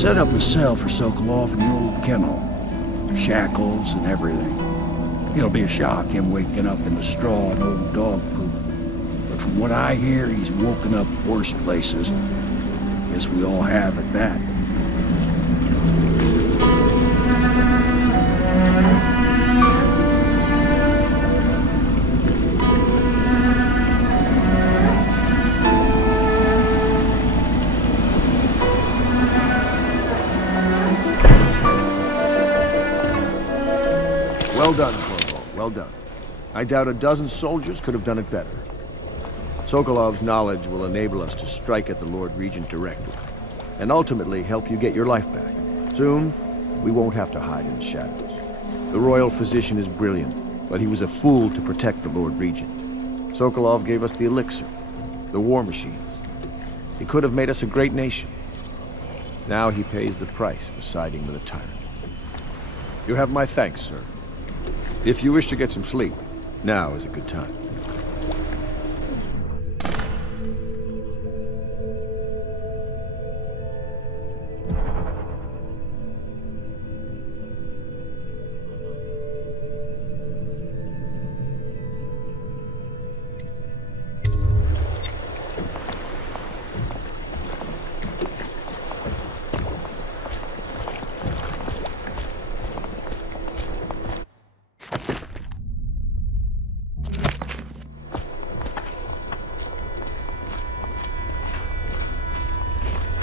set up a cell for Sokolov in the old kennel. Shackles and everything. It'll be a shock, him waking up in the straw and old dog poop. But from what I hear, he's woken up worse places. Guess we all have at that. Well done, Corporal. Well done. I doubt a dozen soldiers could have done it better. Sokolov's knowledge will enable us to strike at the Lord Regent directly, and ultimately help you get your life back. Soon, we won't have to hide in the shadows. The royal physician is brilliant, but he was a fool to protect the Lord Regent. Sokolov gave us the elixir, the war machines. He could have made us a great nation. Now he pays the price for siding with a tyrant. You have my thanks, sir. If you wish to get some sleep, now is a good time.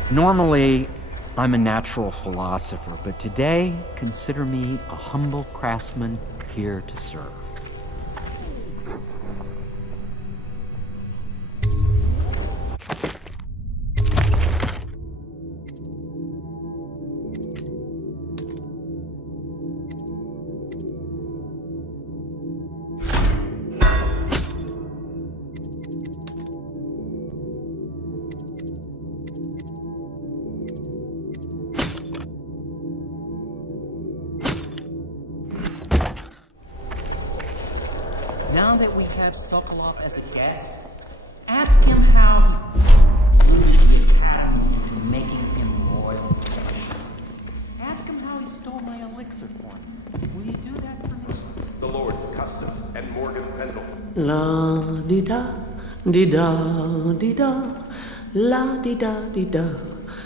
Normally, I'm a natural philosopher, but today, consider me a humble craftsman here to serve. Now that we have Sokolov as a guest, ask him how he loses the patent into making him royal. Ask him how he stole my elixir for me. Will you do that for me? The Lord's Custis and Morgan Pendleton. La di da di da di da, la di da di da,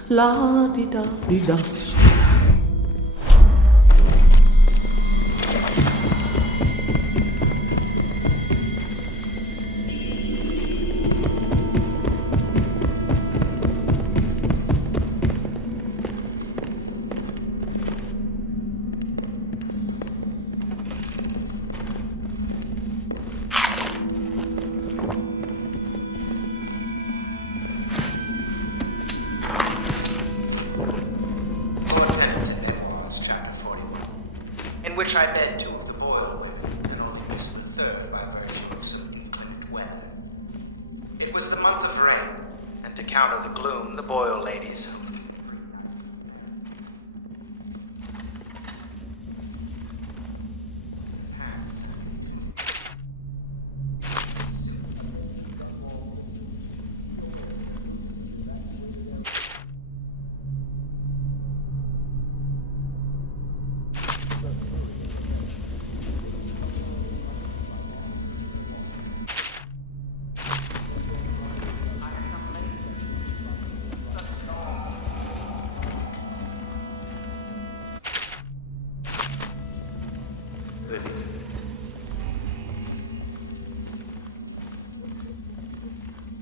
la di da di da. In which I bed two of the boil women, and only missed the third by virtue of certain inclement weather. It was the month of rain, and to counter the gloom, the boil ladies.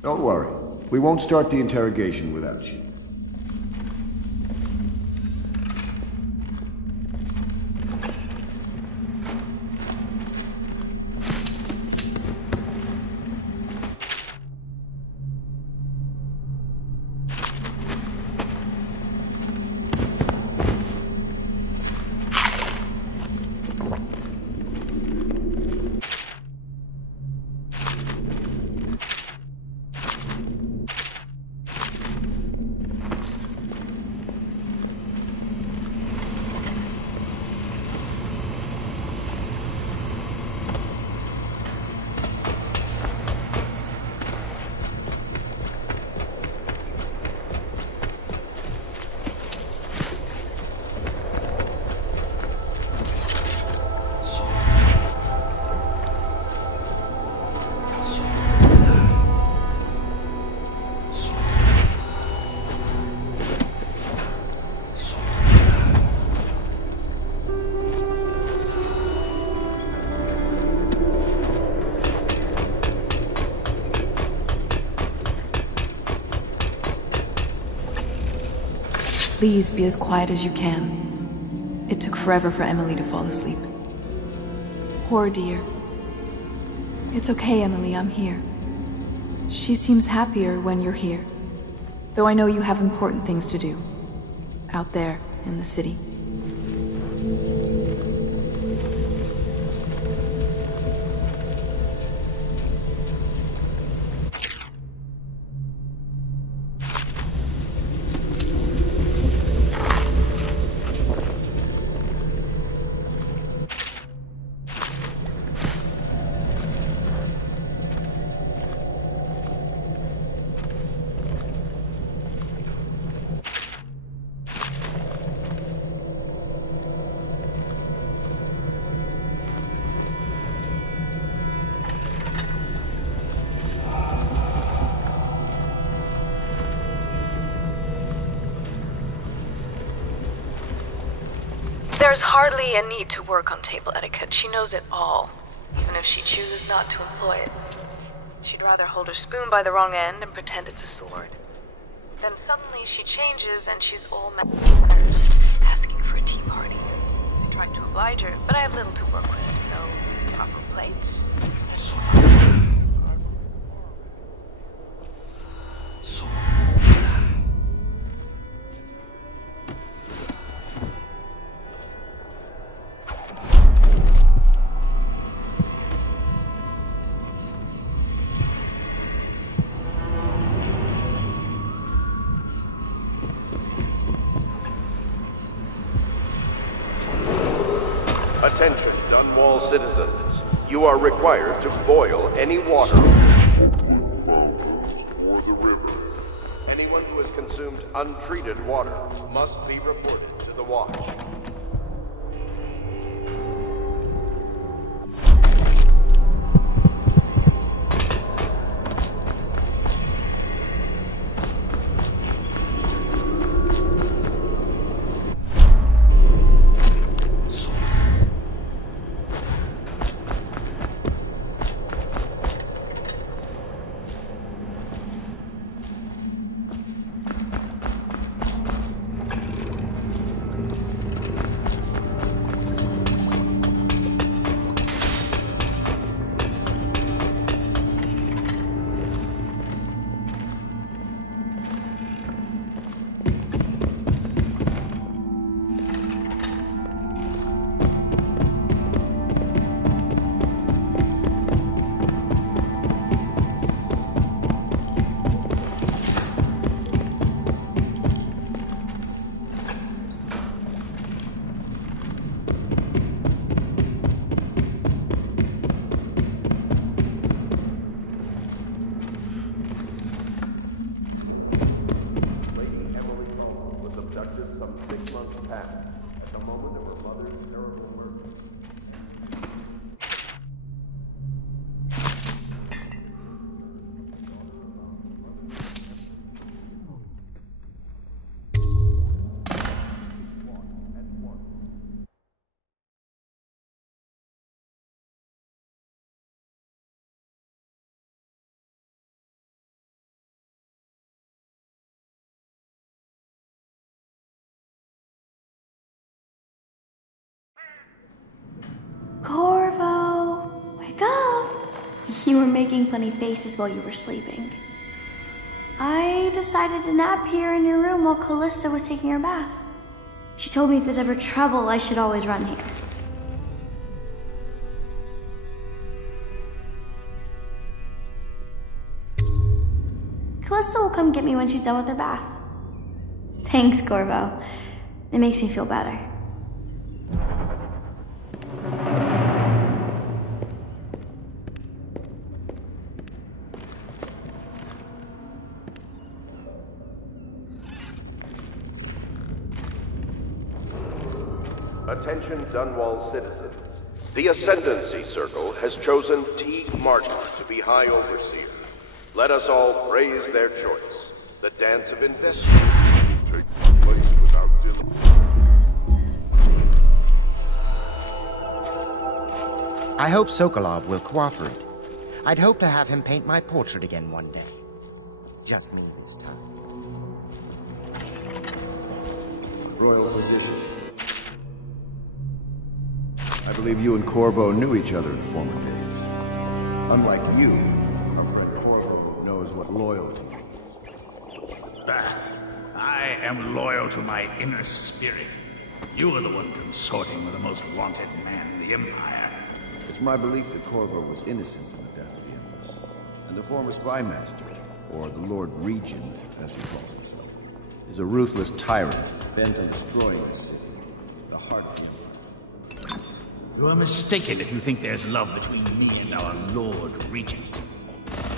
Don't worry. We won't start the interrogation without you. Please be as quiet as you can. It took forever for Emily to fall asleep. Poor dear. It's okay, Emily, I'm here. She seems happier when you're here. Though I know you have important things to do. Out there, in the city. There's hardly a need to work on table etiquette. She knows it all, even if she chooses not to employ it. She'd rather hold her spoon by the wrong end and pretend it's a sword. Then suddenly she changes and she's all asking for a tea party. I tried to oblige her, but I have little to work with. No proper plates. Attention, Dunwall citizens. You are required to boil any water. Anyone who has consumed untreated water must be reported to the watch. Corvo, wake up! You were making funny faces while you were sleeping. I decided to nap here in your room while Callista was taking her bath. She told me if there's ever trouble, I should always run here. Callista will come get me when she's done with her bath. Thanks, Corvo. It makes me feel better. Attention Dunwall citizens. The Ascendancy Circle has chosen T. Martin to be High Overseer. Let us all praise their choice. The dance of investigation takes place without delay. I hope Sokolov will cooperate. I'd hope to have him paint my portrait again one day. Just me this time. royal physician. I believe you and Corvo knew each other in former days. Unlike you, our friend Corvo knows what loyalty is. I am loyal to my inner spirit. You are the one consorting with the most wanted man in the Empire. It's my belief that Corvo was innocent in the death of the Empress, and the former spy master, or the Lord Regent, as he calls himself, is a ruthless tyrant bent on destroying the city, the heart. You are mistaken if you think there's love between me and our Lord Regent.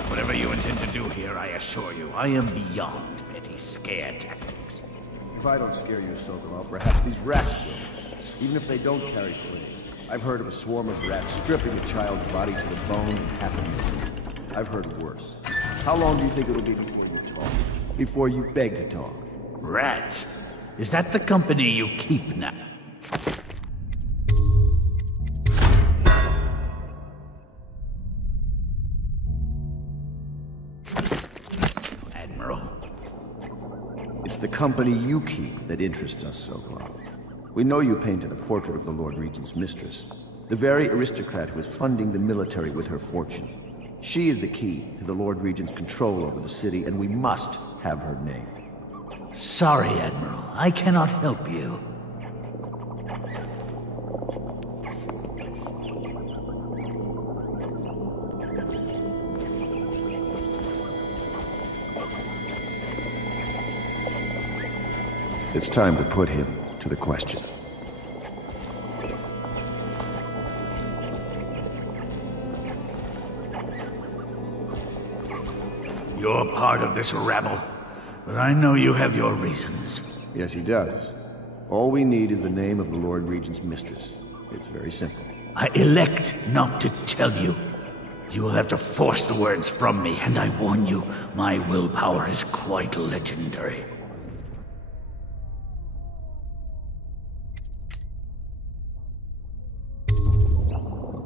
Whatever you intend to do here, I assure you, I am beyond petty scare tactics. If I don't scare you, Sokolov, perhaps these rats will. Even if they don't carry blade. I've heard of a swarm of rats stripping a child's body to the bone in half a minute. I've heard worse. How long do you think it'll be before you talk? Before you beg to talk? Rats? Is that the company you keep now? Admiral? It's the company you keep that interests us, Sokolov. We know you painted a portrait of the Lord Regent's mistress, the very aristocrat who is funding the military with her fortune. She is the key to the Lord Regent's control over the city, and we must have her name. Sorry, Admiral. I cannot help you. It's time to put him to the question. You're part of this rabble, but I know you have your reasons. Yes, he does. All we need is the name of the Lord Regent's mistress. It's very simple. I elect not to tell you. You will have to force the words from me, and I warn you, my willpower is quite legendary.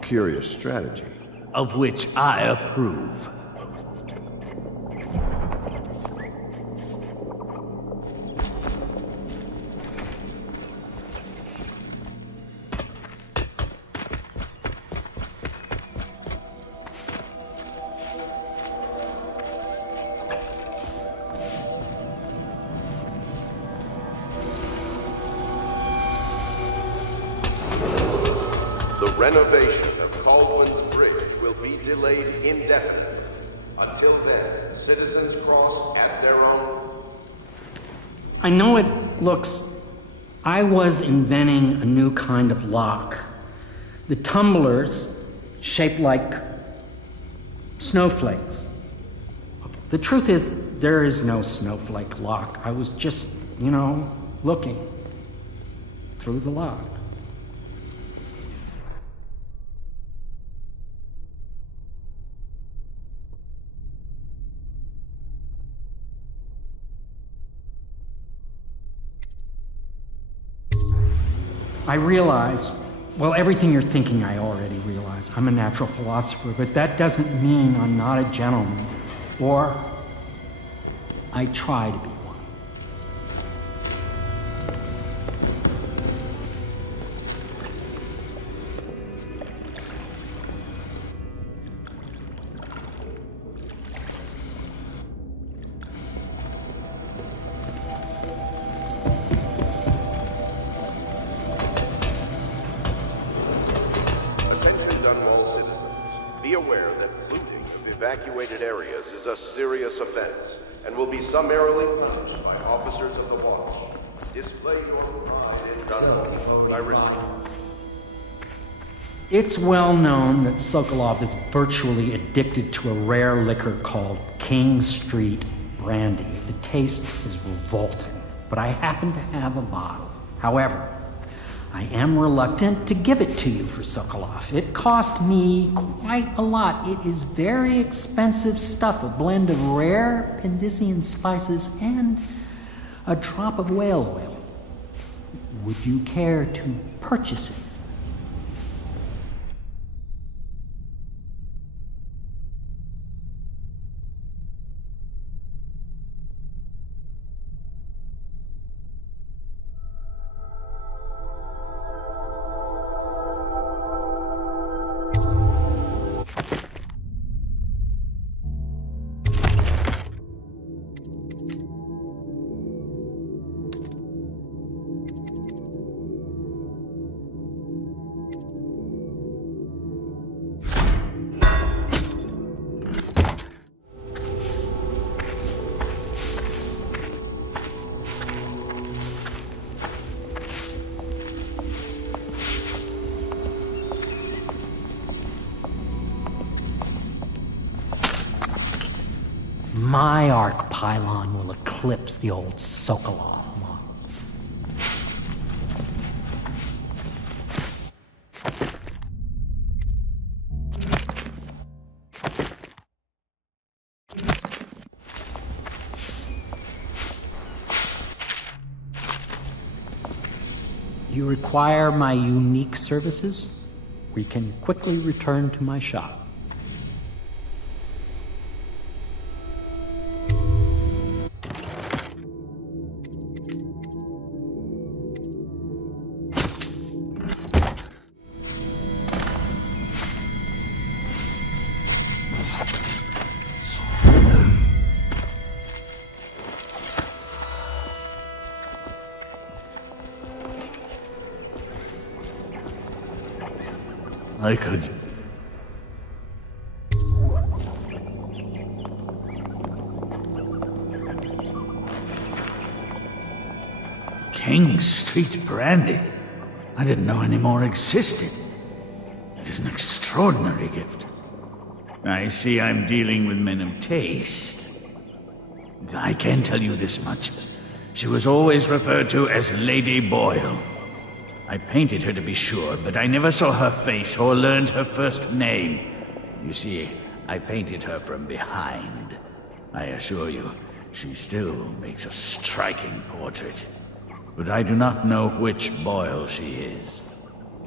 Curious strategy. Of which I approve. The renovation of Colwyn's Bridge will be delayed indefinitely. Until then, citizens cross at their own... I know it looks... I was inventing a new kind of lock. The tumblers, shaped like snowflakes. The truth is, there is no snowflake lock. I was just, looking through the lock. I realize, well, everything you're thinking I already realize. I'm a natural philosopher, but that doesn't mean I'm not a gentleman. Or I try to be one. Be aware that looting of evacuated areas is a serious offense and will be summarily punished by officers of the watch. Display your pride in Dunwall. I risk it. It's well known that Sokolov is virtually addicted to a rare liquor called King Street Brandy. The taste is revolting, but I happen to have a bottle. However, I am reluctant to give it to you for Sokolov. It cost me quite a lot. It is very expensive stuff, a blend of rare Pendician spices and a drop of whale oil. Would you care to purchase it? My arc pylon will eclipse the old Sokolov model. You require my unique services? We can quickly return to my shop. I could... King Street brandy? I didn't know any more existed. It is an extraordinary gift. I see I'm dealing with men of taste. I can tell you this much. She was always referred to as Lady Boyle. I painted her to be sure, but I never saw her face or learned her first name. You see, I painted her from behind. I assure you, she still makes a striking portrait. But I do not know which Boyle she is.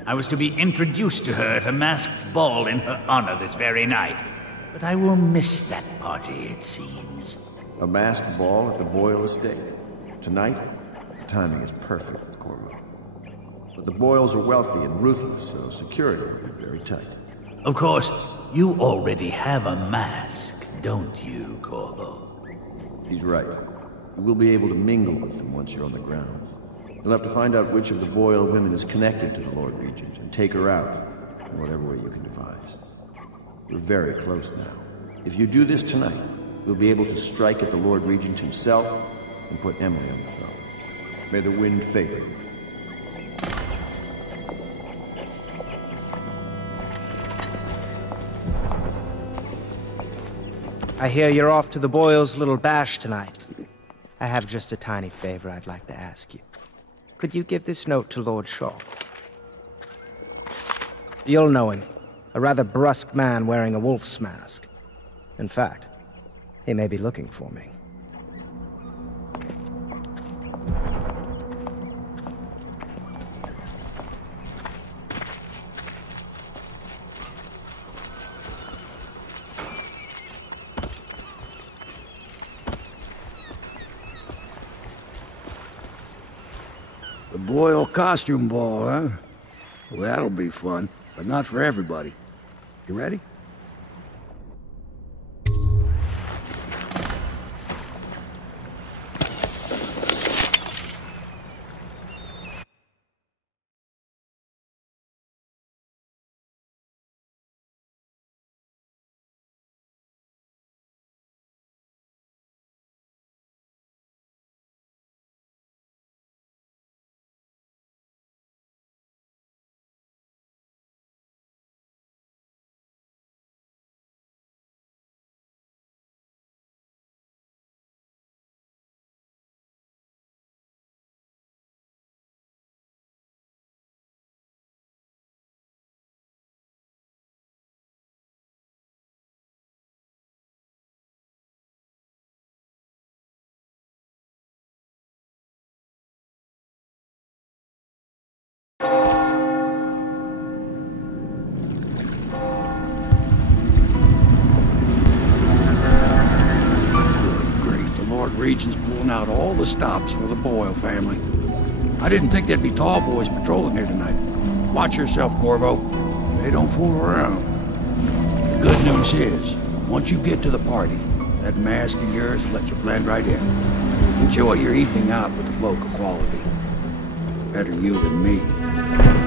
I was to be introduced to her at a masked ball in her honor this very night. But I will miss that party, it seems. A masked ball at the Boyle estate? Tonight? The timing is perfect, Corvo. But the Boyles are wealthy and ruthless, so security will be very tight. Of course, you already have a mask, don't you, Corvo? He's right. You will be able to mingle with them once you're on the grounds. You'll have to find out which of the Boyle women is connected to the Lord Regent and take her out in whatever way you can devise. We're very close now. If you do this tonight, you'll be able to strike at the Lord Regent himself and put Emily on the throne. May the wind favor you. I hear you're off to the Boyles' little bash tonight. I have just a tiny favor I'd like to ask you. Could you give this note to Lord Shaw? You'll know him. A rather brusque man wearing a wolf's mask. In fact, he may be looking for me. The Boyle costume ball, huh? Well, that'll be fun, but not for everybody. You ready? Regent's pulling out all the stops for the Boyle family. I didn't think there'd be tall boys patrolling here tonight. Watch yourself, Corvo. They don't fool around. The good news is, once you get to the party, that mask of yours will let you blend right in. Enjoy your evening out with the folk of quality. Better you than me.